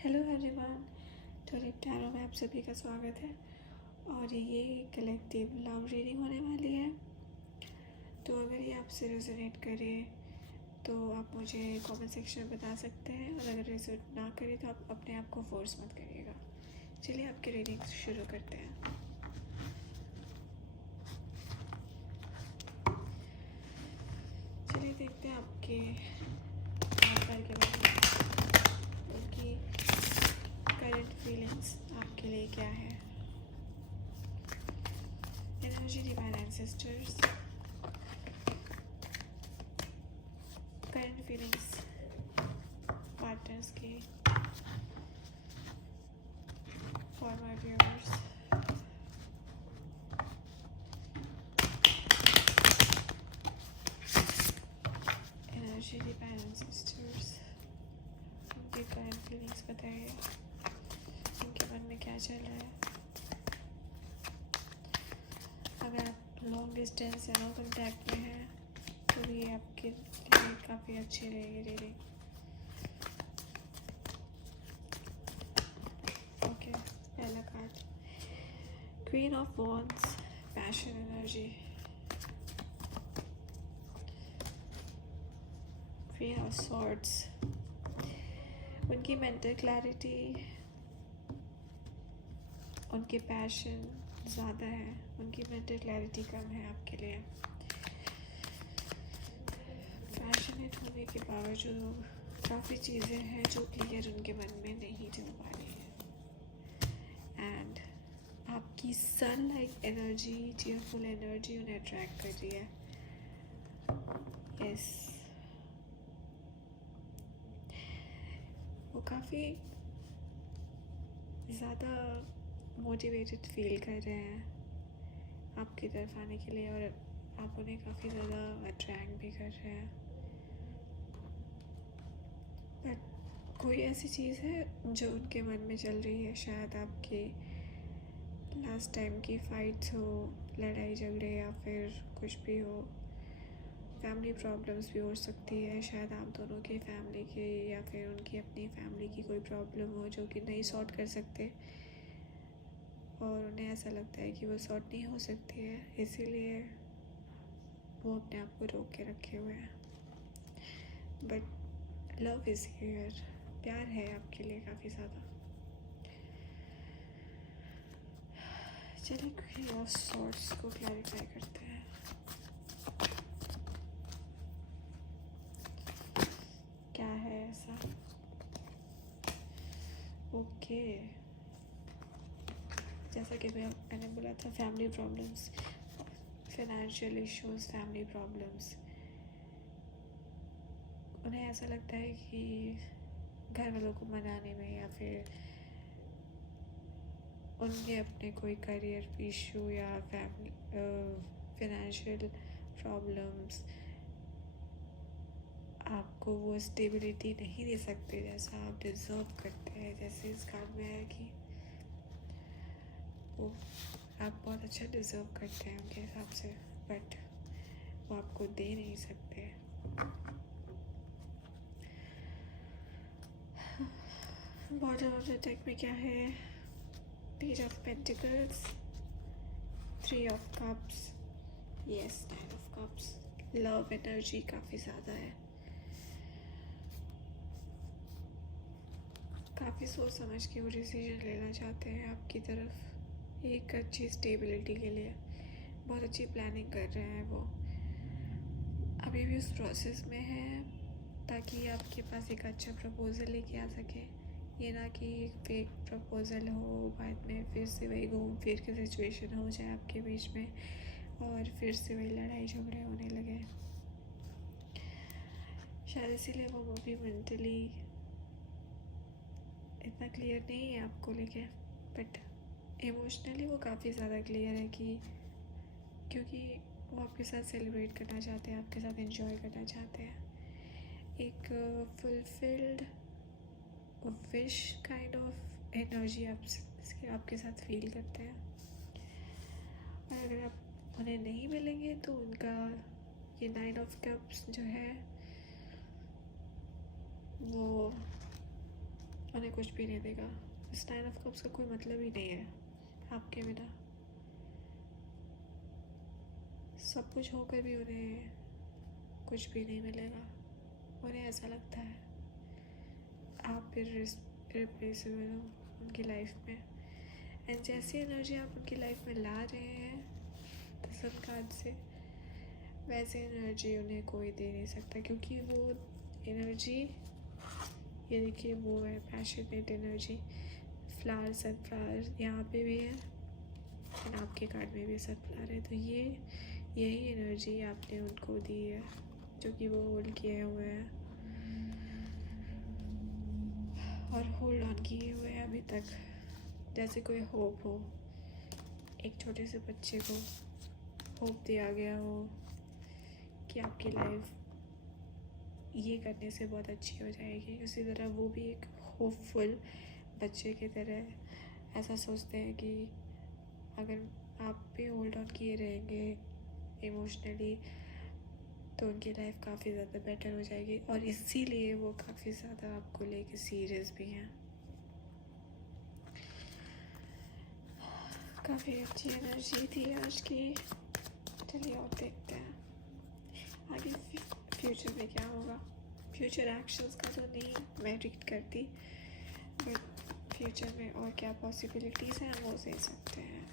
Hello everyone, today tarot में आप सभी का स्वागत है। और ये कलेक्टिव लव रीडिंग होने वाली है। तो अगर ये आपसे रेजोनेट करे तो आप मुझे कमेंट सेक्शन में बता सकते हैं, और अगर रेजोनेट ना करे तो आप अपने आप को फोर्स मत करिएगा। चलिए आपकी रीडिंग शुरू करते हैं। चलिए देखते हैं आपके आसपास के बारे में, उनकी करंट फीलिंग्स आपके लिए क्या है। Energy divine ancestors, current feelings partners की for my viewers. Energy divine ancestors, उनके करंट फीलिंग्स बताइए, उनके मन में क्या चल रहा है। अगर आप लॉन्ग डिस्टेंस या नो कॉन्टैक्ट में हैं तो भी ये आपके लिए काफ़ी अच्छी रहेगी रीडिंग। ओके, पहला card queen of wands, passion energy. Queen of swords, उनकी मेंटल क्लैरिटी, उनके पैशन ज़्यादा है, उनकी मेंटल क्लैरिटी कम है आपके लिए। पैशनेट होने के बावजूद काफ़ी चीज़ें हैं जो क्लियर उनके मन में नहीं चल पा रही है। एंड आपकी सन लाइक एनर्जी, चीयरफुल एनर्जी उन्हें अट्रैक्ट कर रही है। यस, वो काफ़ी ज़्यादा मोटिवेटेड फील कर रहे हैं आपकी तरफ आने के लिए, और आप उन्हें काफ़ी ज़्यादा अट्रैक्ट भी कर रहे हैं। बट कोई ऐसी चीज़ है जो उनके मन में चल रही है। शायद आपके लास्ट टाइम की फाइट्स हो, लड़ाई झगड़े, या फिर कुछ भी हो। फैमिली प्रॉब्लम्स भी हो सकती है, शायद आप दोनों की फैमिली की या फिर उनकी अपनी फैमिली की कोई प्रॉब्लम हो जो कि नहीं सॉर्ट कर सकते, और उन्हें ऐसा लगता है कि वो सॉर्ट नहीं हो सकती है, इसीलिए वो अपने आप को रोक के रखे हुए हैं। बट लव इज़ हियर, प्यार है आपके लिए काफ़ी ज़्यादा। चलिए क्वीन ऑफ सॉर्ड्स को क्लैरिफाई करते हैं। क्या है ऐसा? ओके, जैसा कि मैंने बोला था, family problems, financial issues, family problems. उन्हें ऐसा लगता है कि घर वालों को मनाने में, या फिर उनके अपने कोई करियर इशू या फैमिली फाइनेंशियल प्रॉब्लम्स, आपको वो स्टेबिलिटी नहीं दे सकते जैसा आप डिज़र्व करते हैं। जैसे इस कार्ड में है कि वो आप बहुत अच्छा डिज़र्व करते हैं उनके हिसाब से, बट वो आपको दे नहीं सकते। बॉटम ऑफ द डेक में क्या है? Page of pentacles, 3 of cups, yes, 9 of cups. Love energy काफ़ी ज़्यादा है, काफ़ी सोच समझ के वो डिसीजन लेना चाहते हैं आपकी तरफ, एक अच्छी स्टेबिलिटी के लिए बहुत अच्छी प्लानिंग कर रहे हैं वो। अभी भी उस प्रोसेस में है ताकि आपके पास एक अच्छा प्रपोज़ल लेके आ सके। ये ना कि एक फेक प्रपोज़ल हो, बाद में फिर से वही घूम फिर के सिचुएशन हो जाए आपके बीच में, और फिर से वही लड़ाई झगड़े होने लगे। शायद इसीलिए वो भी मेंटली इतना क्लियर नहीं है आपको लेके, बट इमोशनली वो काफ़ी ज़्यादा क्लियर है कि क्योंकि वो आपके साथ सेलिब्रेट करना चाहते हैं, आपके साथ एंजॉय करना चाहते हैं। एक fulfilled wish kind of energy आपके साथ फील करते हैं। और अगर आप उन्हें नहीं मिलेंगे तो उनका ये 9 ऑफ कप्स जो है वो उन्हें कुछ भी नहीं देगा। इस 9 ऑफ कप्स का कोई मतलब ही नहीं है आपके बिना। सब कुछ होकर भी उन्हें कुछ भी नहीं मिलेगा। उन्हें ऐसा लगता है आप इरिप्लेसेबल हो उनकी लाइफ में। एंड जैसी एनर्जी आप उनकी लाइफ में ला रहे हैं द कार्ड से, वैसे एनर्जी उन्हें कोई दे नहीं सकता, क्योंकि वो एनर्जी, ये देखिए वो है पैशनेट एनर्जी। फ्लावर, सनफ्लावर यहाँ पे भी है एंड आपके कार्ड में भी सनफ्लावर है। तो ये यही एनर्जी आपने उनको दी है जो कि वो होल्ड किए हुए हैं और होल्ड ऑन किए हुए हैं अभी तक। जैसे कोई होप हो, एक छोटे से बच्चे को होप दिया गया हो कि आपकी लाइफ ये करने से बहुत अच्छी हो जाएगी। उसी तरह वो भी एक होपफुल बच्चे की तरह ऐसा सोचते हैं कि अगर आप भी होल्ड ऑन किए रहेंगे इमोशनली तो उनकी लाइफ काफ़ी ज़्यादा बेटर हो जाएगी, और इसीलिए वो काफ़ी ज़्यादा आपको लेके सीरियस भी हैं। काफ़ी अच्छी एनर्जी थी आज की। चलिए और देखते हैं आगे फ्यूचर में क्या होगा। फ्यूचर एक्शंस का तो नहीं मैं रीड करती, बट फ्यूचर में और क्या पॉसिबिलिटीज़ हैं वो दे सकते हैं,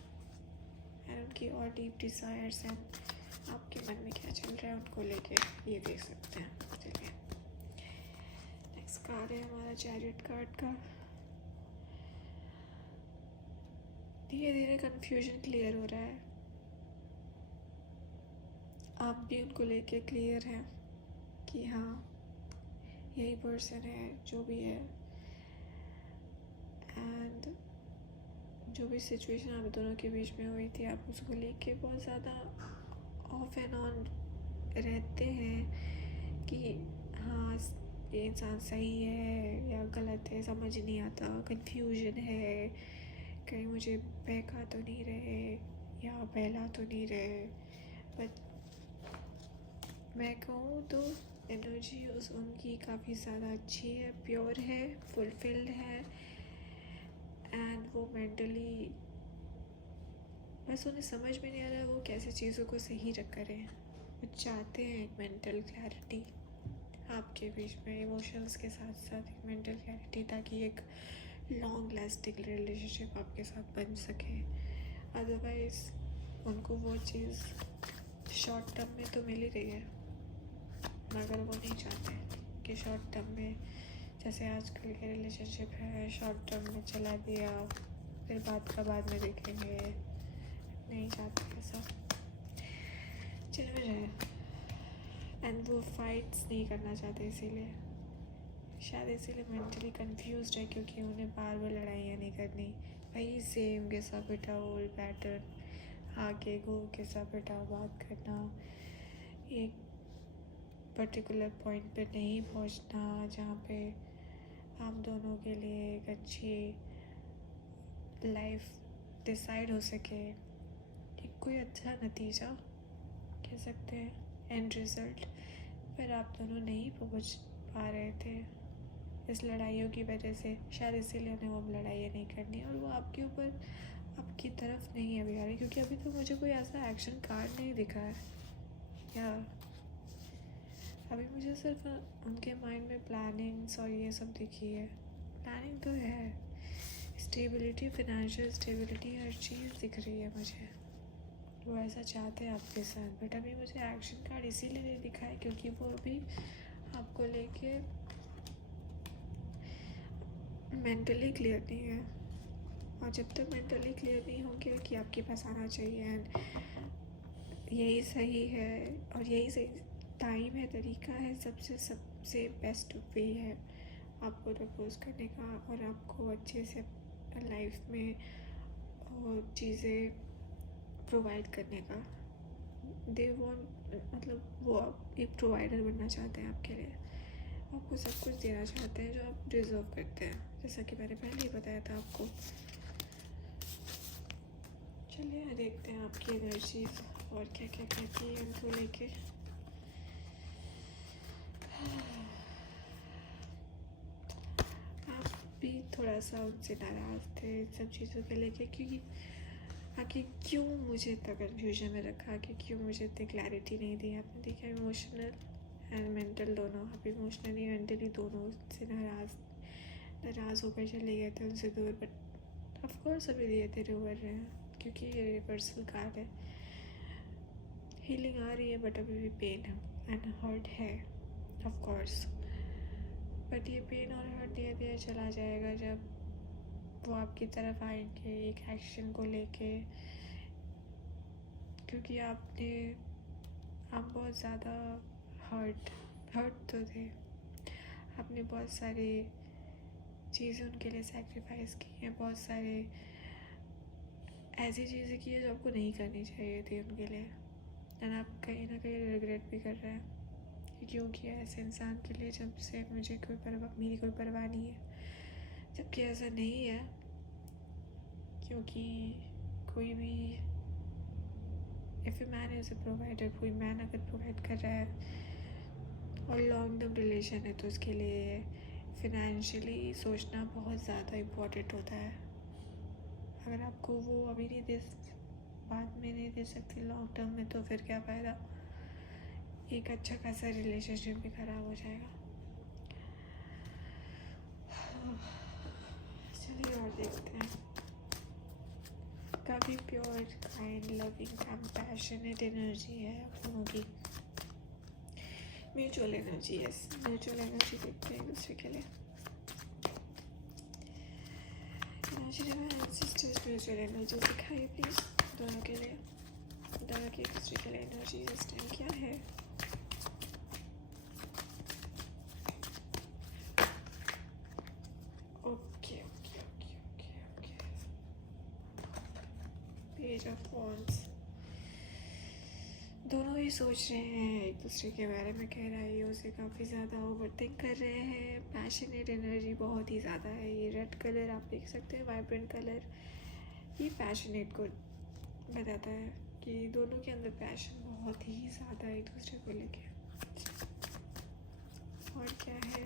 एंड उनकी और डीप डिज़ायर्स हैं, आपके मन में क्या चल रहा है उनको लेके ये देख सकते हैं। चलिए नेक्स्ट कार्ड है हमारा चैरियट कार्ड का। धीरे धीरे कंफ्यूजन क्लियर हो रहा है, आप भी उनको लेके क्लियर हैं कि हाँ यही पर्सन है जो भी है, एंड जो भी सिचुएशन आप दोनों के बीच में हुई थी आप उसको लेके बहुत ज़्यादा ऑफ एंड ऑन रहते हैं कि हाँ ये इंसान सही है या गलत है, समझ नहीं आता, कंफ्यूजन है, कहीं मुझे बहका तो नहीं रहे या बहला तो नहीं रहे। बट मैं कहूँ तो एनर्जी उनकी काफ़ी ज़्यादा अच्छी है, प्योर है, फुलफिल्ड है, एंड वो मेंटली बस उन्हें समझ में नहीं आ रहा है वो कैसे चीज़ों को सही करें। वो चाहते हैं एक मेंटल क्लैरिटी आपके बीच में, इमोशंस के साथ साथ एक मेंटल क्लैरिटी, ताकि एक लॉन्ग लास्टिंग रिलेशनशिप आपके साथ बन सके। अदरवाइज़ उनको वो चीज़ शॉर्ट टर्म में तो मिल ही रही है, मगर वो नहीं चाहते कि शॉर्ट टर्म में, जैसे आजकल के रिलेशनशिप है, शॉर्ट टर्म में चला दिया फिर बात का बाद में देखेंगे, नहीं चाहते ऐसा, चल रहे। एंड वो फाइट्स नहीं करना चाहते, इसीलिए शायद इसीलिए मेंटली कंफ्यूज्ड है, क्योंकि उन्हें बार बार लड़ाइयाँ नहीं करनी, वही सेम घिसा पिटा ओल्ड पैटर्न, आगे गो घिसा पिटा बात करना, एक पर्टिकुलर पॉइंट पे नहीं पहुंचना जहाँ पे आप दोनों के लिए एक अच्छी लाइफ डिसाइड हो सके, एक कोई अच्छा नतीजा कह सकते हैं, एंड रिज़ल्ट पर आप दोनों नहीं पहुंच पा रहे थे इस लड़ाइयों की वजह से। शायद इसीलिए उन्हें वो लड़ाइयाँ नहीं करनी, और वो आपके ऊपर आपकी तरफ नहीं अभी आ रही, क्योंकि अभी तो मुझे कोई ऐसा एक्शन कार्ड नहीं दिखा है, या अभी मुझे सिर्फ उनके माइंड में प्लानिंग्स और ये सब दिखी है। प्लानिंग तो है, स्टेबिलिटी, फाइनेंशियल स्टेबिलिटी, हर चीज़ दिख रही है मुझे, वो ऐसा चाहते हैं आपके साथ। बट अभी मुझे एक्शन कार्ड इसीलिए नहीं दिखा है क्योंकि वो अभी आपको लेके मेंटली क्लियर नहीं है, और जब तक मेंटली क्लियर नहीं होंगे कि आपके पास आना चाहिए एंड यही सही है और यही सही टाइम है, तरीका है, सबसे बेस्ट वे है आपको प्रपोज़ करने का और आपको अच्छे से लाइफ में चीज़ें प्रोवाइड करने का। दे वांट, मतलब वो एक प्रोवाइडर बनना चाहते हैं आपके लिए, आपको सब कुछ देना चाहते हैं जो आप डिज़र्व करते हैं, जैसा कि मैंने पहले ही बताया था आपको। चलिए देखते हैं आपकी एनर्जी और क्या क्या कहती है उनको लेके। आप भी थोड़ा सा उनसे नाराज़ थे इन सब चीज़ों के लेके, क्योंकि आखिर क्यों मुझे इतना कन्फ्यूजन में रखा, कि क्यों मुझे इतनी क्लैरिटी नहीं दी आपने। देखा इमोशनल एंड मेंटल दोनों, आप इमोशनली मेंटली दोनों से नाराज़ होकर चले गए थे उनसे दूर। बट ऑफकोर्स अभी धीरे धीरे उभर रहे हैं, क्योंकि ये रिवर्सल कार्ड है। हीलिंग आ रही है बट अभी भी पेन है एंड हर्ट है ऑफकोर्स। बट ये पेन और हर्ट धीरे धीरे चला जाएगा जब वो आपकी तरफ आएंगे एक एक्शन को लेके, क्योंकि आप बहुत ज़्यादा हर्ट तो थे। आपने बहुत सारी चीज़ें उनके लिए सेक्रीफाइस की हैं, बहुत सारे ऐसी चीज़ें की है जो आपको नहीं करनी चाहिए थी उनके लिए, एंड आप कहीं ना कहीं रिग्रेट भी कर रहे हैं कि क्यों किया ऐसे इंसान के लिए जब से मेरी कोई परवाह नहीं है। जबकि ऐसा नहीं है, क्योंकि कोई भी if a man is a provider, कोई मैन अगर प्रोवाइड कर रहा है और लॉन्ग टर्म रिलेशन है तो उसके लिए फिनेंशियली सोचना बहुत ज़्यादा इम्पोर्टेंट होता है। अगर आपको वो अभी नहीं दे, बाद में नहीं दे सकती लॉन्ग टर्म में, तो फिर क्या फ़ायदा। एक अच्छा खासा रिलेशनशिप भी ख़राब हो जाएगा। चलिए और देखते हैं। काफ़ी pure, kind, loving, compassionate energy है आप लोगों की। Mutual energy, yes, mutual energy देखते हैं एक दूसरे के लिए। म्यूचुअल एनर्जी दिखाइए प्लीज़ दोनों के लिए, दोनों की एक दूसरे के लिए एनर्जी इस टाइम क्या है। Okay okay okay okay okay, page of wands. दोनों ही सोच रहे हैं एक दूसरे के बारे में, गहराइयों से काफ़ी ज़्यादा ओवरथिंक कर रहे हैं। पैशनेट एनर्जी बहुत ही ज़्यादा है। ये रेड कलर आप देख सकते हैं, वाइब्रेंट कलर, ये पैशनेट को बताता है कि दोनों के अंदर पैशन बहुत ही ज़्यादा है एक दूसरे को लेके। और क्या है,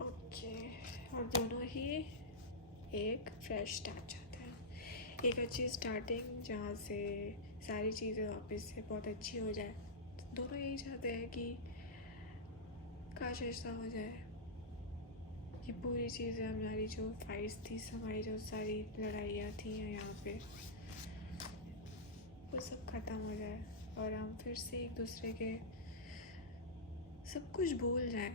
ओके, और दोनों ही एक फ्रेश स्टार्ट चाहते हैं, एक अच्छी स्टार्टिंग जहाँ से सारी चीज़ें वापस से बहुत अच्छी हो जाए। दोनों यही चाहते हैं कि काश ऐसा हो जाए कि पूरी चीज़ें हमारी जो फाइट्स थी, हमारी जो सारी लड़ाइयाँ थी यहाँ पे, वो सब ख़त्म हो जाए और हम फिर से एक दूसरे के सब कुछ भूल जाएं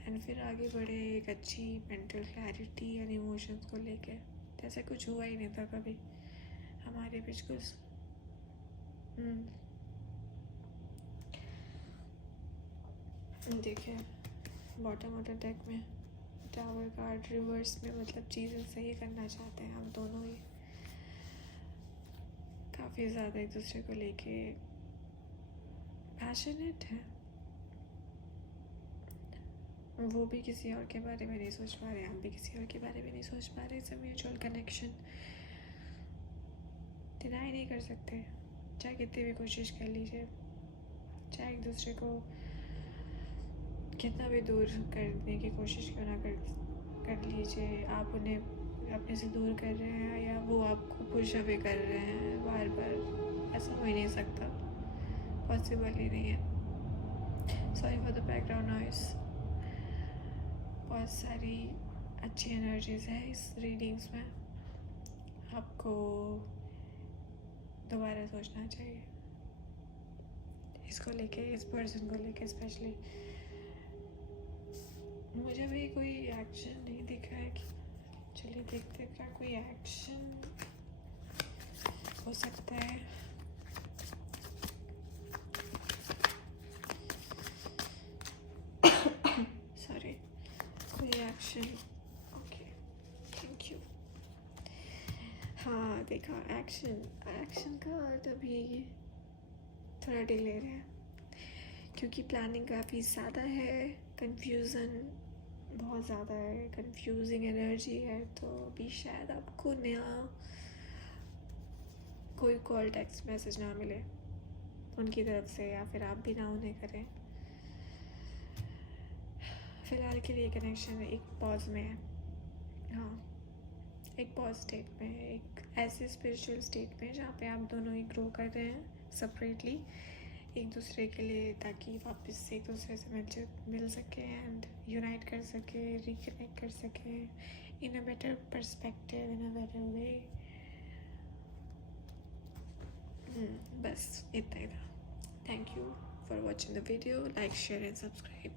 एंड फिर आगे बढ़े एक अच्छी मेंटल क्लैरिटी एंड इमोशंस को लेके। ऐसा कुछ हुआ ही नहीं था कभी हमारे बीच कुछ। देखिए बॉटम ऑफ द डेक में टावर कार्ड रिवर्स में, मतलब चीज़ें सही करना चाहते हैं हम दोनों ही, काफ़ी ज़्यादा एक दूसरे को लेके पैशनेट है। वो भी किसी और के बारे में नहीं सोच पा रहे, हम भी किसी और के बारे में नहीं सोच पा रहे। It's a mutual connection, deny नहीं कर सकते, चाहे कितनी भी कोशिश कर लीजिए, चाहे एक दूसरे को कितना भी दूर करने की कोशिश क्यों ना कर लीजिए। आप उन्हें अपने से दूर कर रहे हैं या वो आपको पुश अवे कर रहे हैं बार बार, ऐसा हो ही नहीं सकता, पॉसिबल ही नहीं है। Sorry for the background noise. बहुत सारी अच्छी एनर्जीज है इस रीडिंग्स में, आपको दोबारा सोचना चाहिए इसको लेके, इस पर्सन को लेके स्पेशली। मुझे भी कोई एक्शन नहीं दिखा है कि, चलिए देखते हैं क्या कोई एक्शन हो सकता है। सॉरी, कोई एक्शन, ओके, थैंक यू। हाँ देखा, एक्शन का अर्थ अभी थोड़ा डिले है, क्योंकि प्लानिंग काफ़ी ज़्यादा है, कंफ्यूज़न बहुत ज़्यादा है, कंफ्यूजिंग एनर्जी है। तो अभी शायद आपको नया कोई कॉल टेक्स्ट मैसेज ना मिले उनकी तरफ से, या फिर आप भी ना उन्हें करें। फ़िलहाल के लिए कनेक्शन एक पॉज में है। हाँ, एक पॉज स्टेट में है, एक ऐसे स्पिरिचुअल स्टेट में जहाँ पे आप दोनों ही ग्रो कर रहे हैं सेपरेटली एक दूसरे के लिए, ताकि वापस से एक दूसरे से मिल सके एंड यूनाइट कर सके, रिकनेक्ट कर सके in a better perspective, in a better way. बस इतना ही था। Thank you for watching the video. Like, share and subscribe.